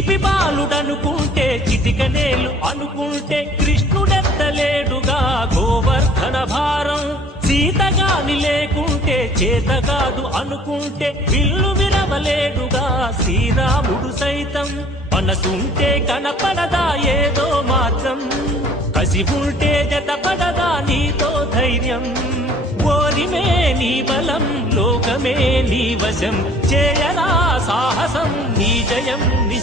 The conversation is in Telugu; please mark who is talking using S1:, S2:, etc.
S1: చిలిపి బాలుడనుకుంటే చిటికనేలు అనుకుంటే కృష్ణుడెత్తలేడుగా గోవర్ధన భారం సీతగాని లేకుంటే చేత కాదు అనుకుంటే విల్లు విరవలేడుగా శ్రీరాముడు సైతం మనసుంటే కనపడదా ఏదో మాత్రం కసి ఉంటే పడదా నీతో ధైర్యం ఓరిమే నీ బలం లోకమే నీ వశం చేయరా సాహసం నీ జయం